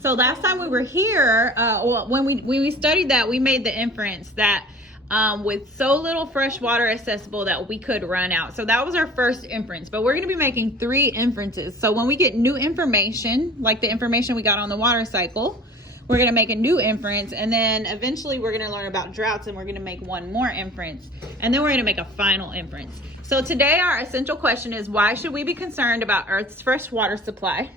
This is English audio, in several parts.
So last time we were here, when we studied that, we made the inference that with so little fresh water accessible that we could run out. So that was our first inference, but we're going to be making 3 inferences. So when we get new information, like the information we got on the water cycle, we're going to make a new inference, and then eventually we're going to learn about droughts, and we're going to make one more inference, and then we're going to make a final inference. So today our essential question is, why should we be concerned about Earth's fresh water supply?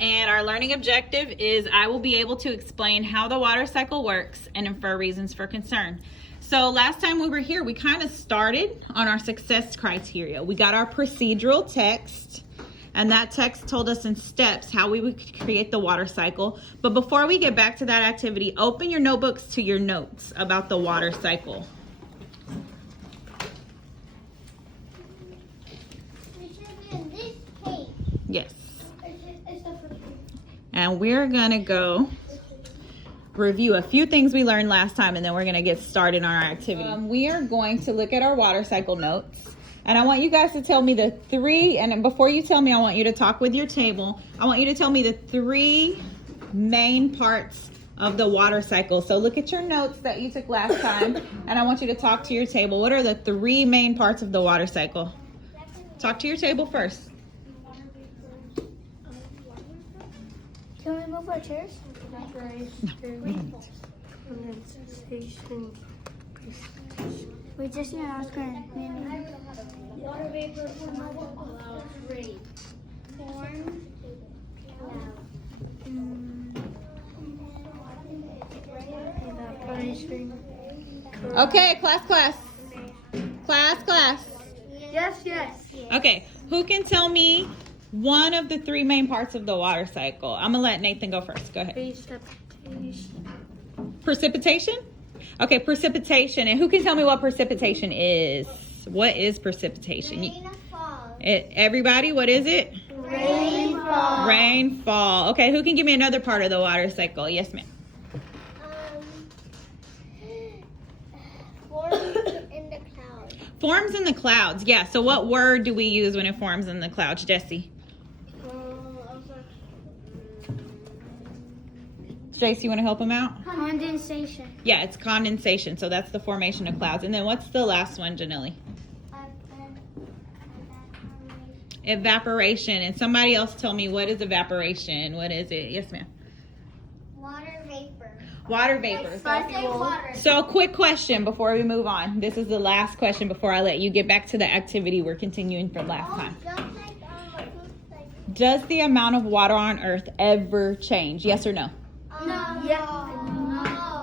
And our learning objective is I will be able to explain how the water cycle works and infer reasons for concern. So last time we were here, we kind of started on our success criteria. We got our procedural text, and that text told us in steps how we would create the water cycle. But before we get back to that activity, open your notebooks to your notes about the water cycle. Yes. And we're gonna go review a few things we learned last time, and then we're gonna get started on our activity. We are going to look at our water cycle notes. And I want you guys to tell me the 3, and before you tell me, I want you to talk with your table. I want you to tell me the 3 main parts of the water cycle. So look at your notes that you took last time, and I want you to talk to your table. What are the 3 main parts of the water cycle? Talk to your table first. Can we move our chairs? Condensation. We just need to ask her. Water vapor, cloud, rain. Form. Evaporation. Okay, class. Yes. Okay, who can tell me one of the 3 main parts of the water cycle? I'm gonna let Nathan go first. Go ahead. Precipitation. Precipitation? Okay, precipitation. And who can tell me what precipitation is? What is precipitation? Rainfall. Everybody, what is it? Rainfall. Rainfall. Okay, who can give me another part of the water cycle? Yes, ma'am. Forms in the clouds. Forms in the clouds. Yeah, so what word do we use when it forms in the clouds, Jesse? Jace, you want to help him out? Condensation. Yeah, it's condensation. So that's the formation of clouds. And then what's the last one, Janelle? Evaporation. And somebody else tell me, what is evaporation? What is it? Yes, ma'am. Water vapor. Water vapor. Water. So quick question before we move on. This is the last question before I let you get back to the activity we're continuing from last time. Does the amount of water on Earth ever change? Yes or no?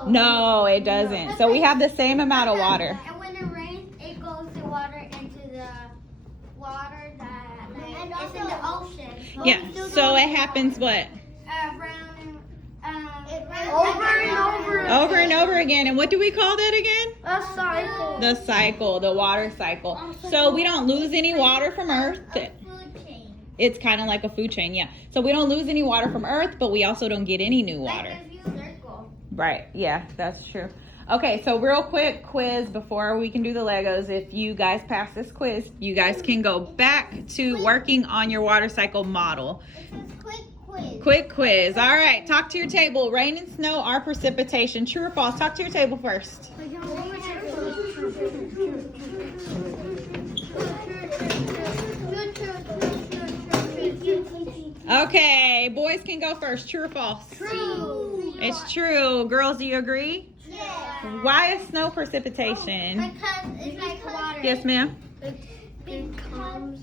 No, it doesn't. So we have the same amount of water. And when it rains, it goes the water into the water that is in the ocean. Yeah. So it happens what? Over and over again. And what do we call that again? A cycle. The cycle, the water cycle. So we don't lose any water from Earth. Food chain. It's kind of like a food chain, yeah. So we don't lose any water from Earth, but we also don't get any new water. Like a circle. Right, yeah, that's true. Okay, so real quick quiz before we can do the Legos. If you guys pass this quiz, you guys can go back to working on your water cycle model. It's a quick quiz. Quick quiz. All right, talk to your table. Rain and snow are precipitation. True or false? Talk to your table first. Okay, boys can go first. True or false? True. It's true. Girls, do you agree? Yeah. Why is snow precipitation? Because it's like water. Yes, ma'am. Because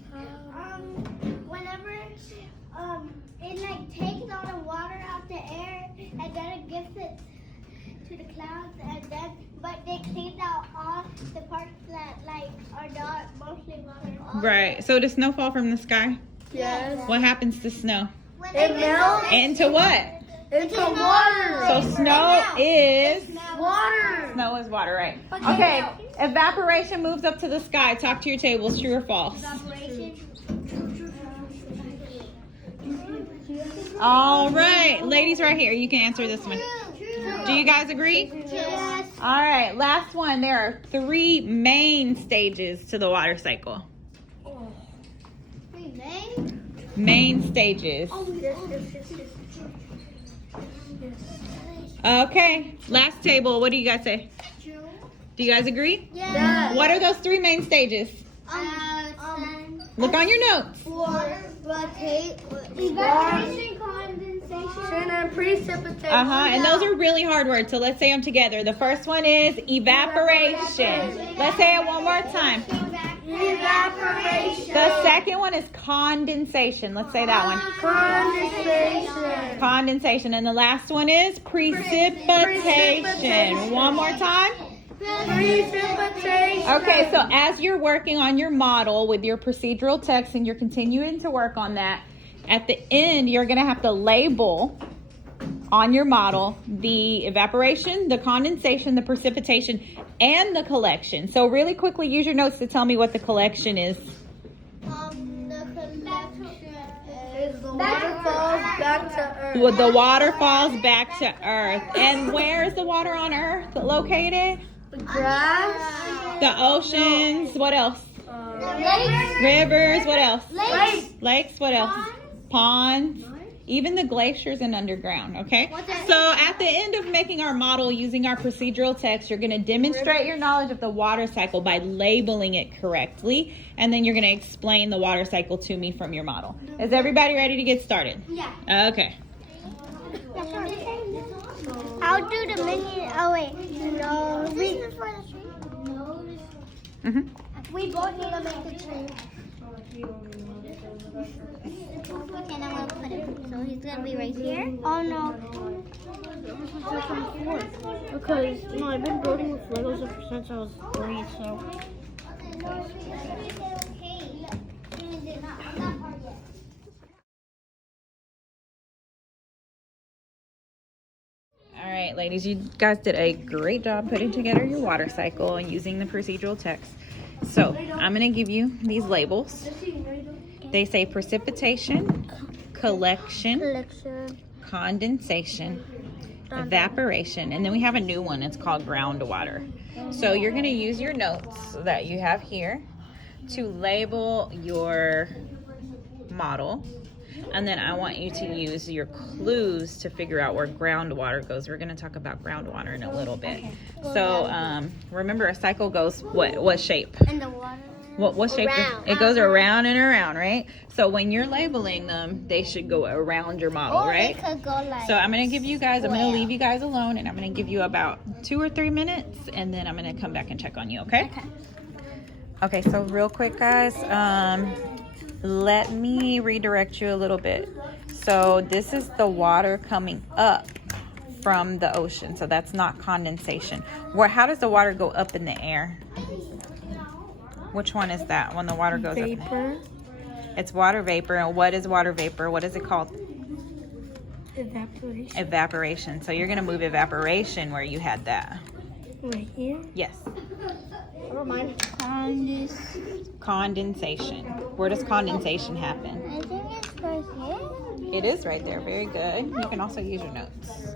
whenever it like takes all the water out the air and then it gives it to the clouds, and then but they cleaned out all the parts that like are not mostly water. Right. So does snow fall from the sky? Yes. What happens to snow? When It melts. Into what? Into water. So snow is Water. snow is water, right? Okay. Evaporation moves up to the sky. Talk to your tables. True or false? All right, ladies, right here. You can answer this one. Do you guys agree? Yes. All right. Last one. There are 3 main stages to the water cycle. Main stages. Okay, last table. What do you guys say? Do you guys agree? Yeah. What are those three main stages? Look on your notes. Evaporation, condensation, and precipitation. And those are really hard words, so let's say them together. The first one is evaporation. Let's say it one more time. evaporation, The second one is condensation. Let's say that one. Condensation. Condensation. And the last one is precipitation. One more time. Precipitation. Okay, so as you're working on your model with your procedural text and you're continuing to work on that, at the end, you're going to have to label on your model the evaporation, the condensation, the precipitation, and the collection. So really quickly, use your notes to tell me what the collection is. the collection Is the water falls back to earth. Well, the water falls back to earth. And where is the water on earth located? Grass. The oceans. What else? lakes, Rivers. What else? lakes, Lakes. What else? Ponds. Even the glaciers and underground. Okay. What's that? So at the end of making our model using our procedural text, you're going to demonstrate your knowledge of the water cycle by labeling it correctly. And then you're going to explain the water cycle to me from your model. Is everybody ready to get started? Yeah. Okay. I'll do the mini. Oh wait, no. We both need to make the tree. And I'm gonna put it. So he's gonna be right here. Oh no. Because I've been building with Legos ever since I was 3, so. All right, ladies, you guys did a great job putting together your water cycle and using the procedural text. So I'm going to give you these labels. They say precipitation, collection, condensation, evaporation, and then we have a new one. It's called groundwater. So you're going to use your notes that you have here to label your model. And then I want you to use your clues to figure out where groundwater goes. We're going to talk about groundwater in a little bit. So remember, a cycle goes what shape? In the water. What shape? Around. It goes around and around, right? So when you're labeling them, they should go around your model, Or right? it could go like. So I'm going to give you guys, I'm going to leave you guys alone, and I'm going to give you about 2 or 3 minutes, and then I'm going to come back and check on you, okay? Okay, so real quick, guys, let me redirect you a little bit. So this is the water coming up from the ocean. So that's not condensation. How does the water go up in the air? Which one is that when the water goes up? Vapor. It's water vapor. And what is water vapor? What is it called? Evaporation. Evaporation. So you're going to move evaporation where you had that. Right here. Yes. Never mind. Condensation. Where does condensation happen? I think it's right here. It is right there. Very good. You can also use your notes.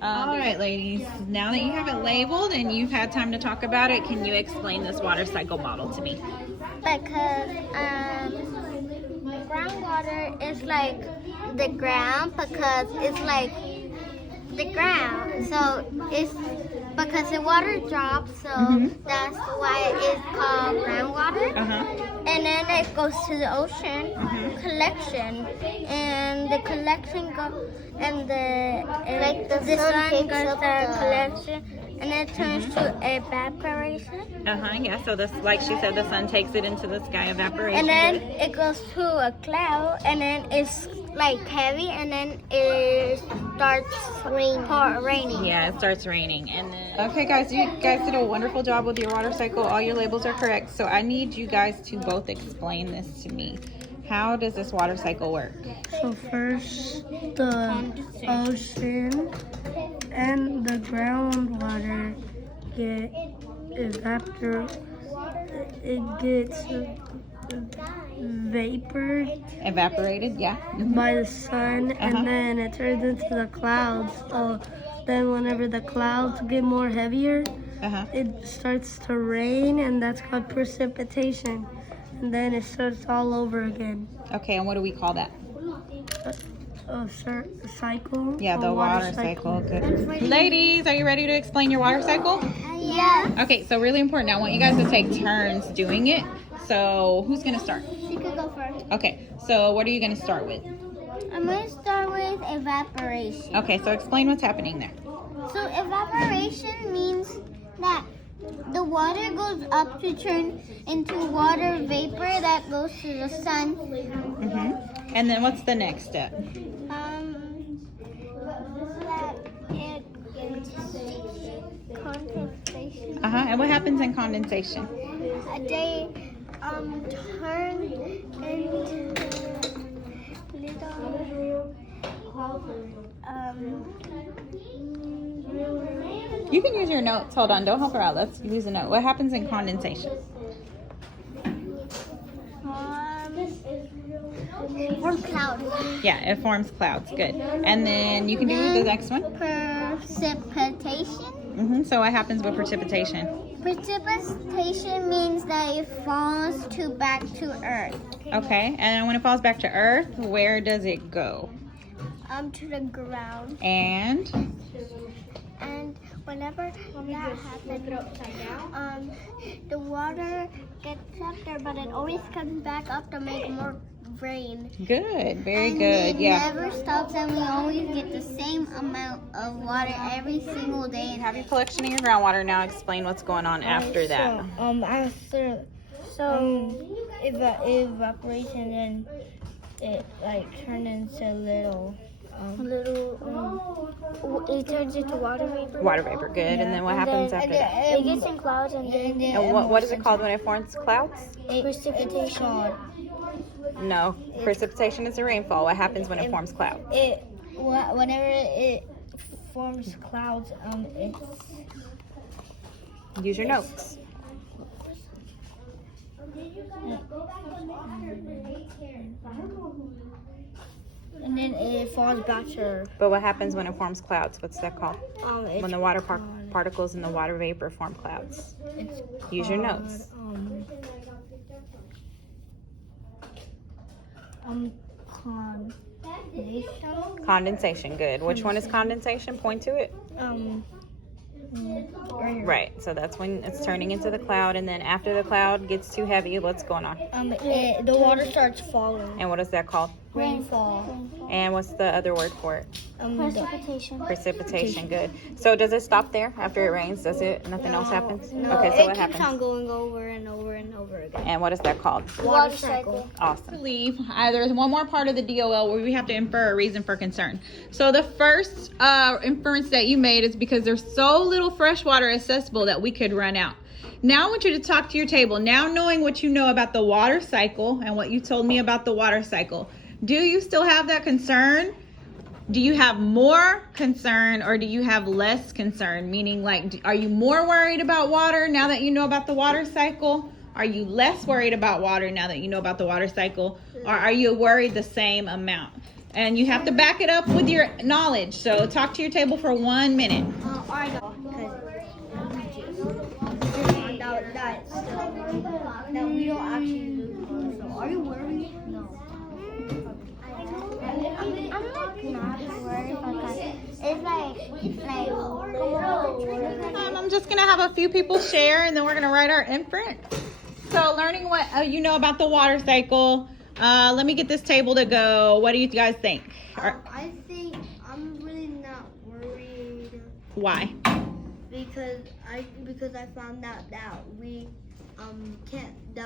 All right, ladies. Now that you have it labeled and you've had time to talk about it, can you explain this water cycle model to me? Because groundwater is like the ground because it's like the ground. So it's because the water drops, so that's why it's called groundwater. And then it goes to the ocean collection, and the collection goes, and the sun goes to collection, and it turns to evaporation. Yeah. So this, like she said, the sun takes it into the sky, evaporation. And then it goes to a cloud, and then it's like heavy, and then it starts raining. Yeah, it starts raining. And then, okay, guys, you guys did a wonderful job with your water cycle. All your labels are correct. So I need you guys to both explain this to me. How does this water cycle work? So first, the ocean and the groundwater get evaporated. It gets vapored Evaporated, yeah. by the sun, and then it turns into the clouds. So then whenever the clouds get more heavier, it starts to rain, and that's called precipitation. And then it starts all over again. Okay, and what do we call that? cycle. Yeah, the water cycle. Good. Ready? Ladies, are you ready to explain your water cycle? Yes. Okay, so really important. I want you guys to take turns doing it. So who's gonna start? She could go first. Okay, so what are you gonna start with? I'm going to start with evaporation. Okay, so explain what's happening there. So evaporation means that the water goes up to turn into water vapor that goes to the sun. Mm-hmm. And then what's the next step? That it condensation. And what happens in condensation? They turn into little You can use your notes. Hold on, don't help her out. Let's use a note. What happens in condensation? form clouds. Yeah, it forms clouds. Good. And then you can do the next one. Precipitation. So what happens with precipitation? Precipitation means that it falls back to Earth. Okay, and when it falls back to Earth, where does it go? To the ground. And whenever that happens, the water gets up there, but it always comes back up to make more rain. good, very And good. it Yeah. never stops, and we always get the same amount of water every single day. You have your collection of your groundwater. Now explain what's going on after that. Evaporation, then it turned into it turns into water vapor. Water vapor, good. And then what happens after that? It gets in clouds, and then And what is it called when it forms clouds? precipitation. No, precipitation is the rainfall. What happens when it forms clouds? Whenever it forms clouds, it's Use your notes. and then it falls back to Earth. But what happens when it forms clouds? What's that called? It's When the water particles in the water vapor form clouds. Use your notes. Condensation, good. Which one is condensation? Point to it. Right, so that's when it's turning into the cloud, and then after the cloud gets too heavy, what's going on? The water starts falling. And what is that called? Rainfall. And what's the other word for it? Precipitation. Precipitation, good. So does it stop there after it rains? Does it? Nothing else happens? No, Okay, so what it keeps on happens? going over and over and over again. And what is that called? Water cycle. Awesome. Leave. There's one more part of the DOL where we have to infer a reason for concern. So the first inference that you made is because there's so little fresh water accessible that we could run out. Now I want you to talk to your table. Now knowing what you know about the water cycle and what you told me about the water cycle, do you still have that concern? Do you have more concern, or do you have less concern? Meaning, are you more worried about water now that you know about the water cycle? Are you less worried about water now that you know about the water cycle? Or are you worried the same amount? And you have to back it up with your knowledge. So talk to your table for 1 minute. I know. That we don't actually lose water. So are you worried? No. I'm not worried because it's like I'm just gonna have a few people share, and then we're gonna write our inference. So learning what you know about the water cycle. Let me get this table to go. What do you guys think? I think I'm really not worried. Why? Because I found out that we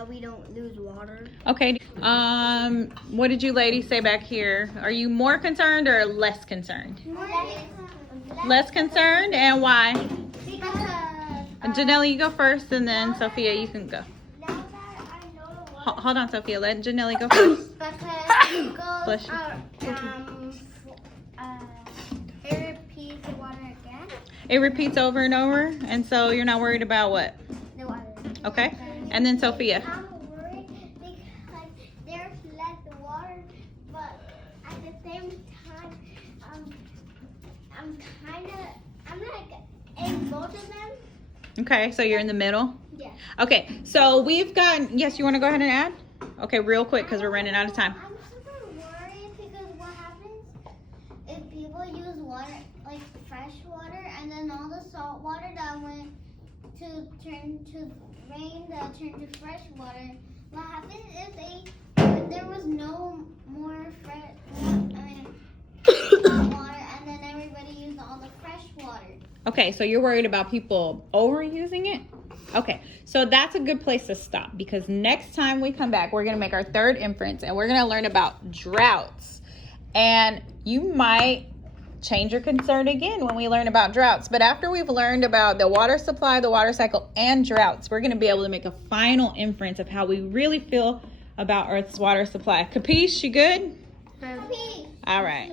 we don't lose water. Okay. What did you ladies say back here? Are you more concerned or less concerned? Less concerned, and why? Because Janelle, you go first, and then Sophia, you can go. now that I know the water, Hold on, Sophia. Let Janelle go first. because it Bless goes you. it repeats the water again. It repeats over and over, and so you're not worried about what? The water. Okay. And then Sophia. I'm worried because there's less water, but at the same time, I'm like in both of them. Okay, so you're in the middle. Yeah. Okay, so we've got. Yes, you want to go ahead and add? Okay, real quick because we're running out of time. I'm super worried because what happens fresh water, and then all the salt water that went to turn to rain that turned to fresh water. What happened is there was no more salt water, and then everybody used all the fresh water. Okay, so you're worried about people overusing it? Okay, so that's a good place to stop, because next time we come back, we're going to make our third inference, and we're going to learn about droughts. And you might change your concern again when we learn about droughts. But after we've learned about the water supply, the water cycle, and droughts, we're going to be able to make a final inference of how we really feel about Earth's water supply. Capiche? You good? Capiche. All right.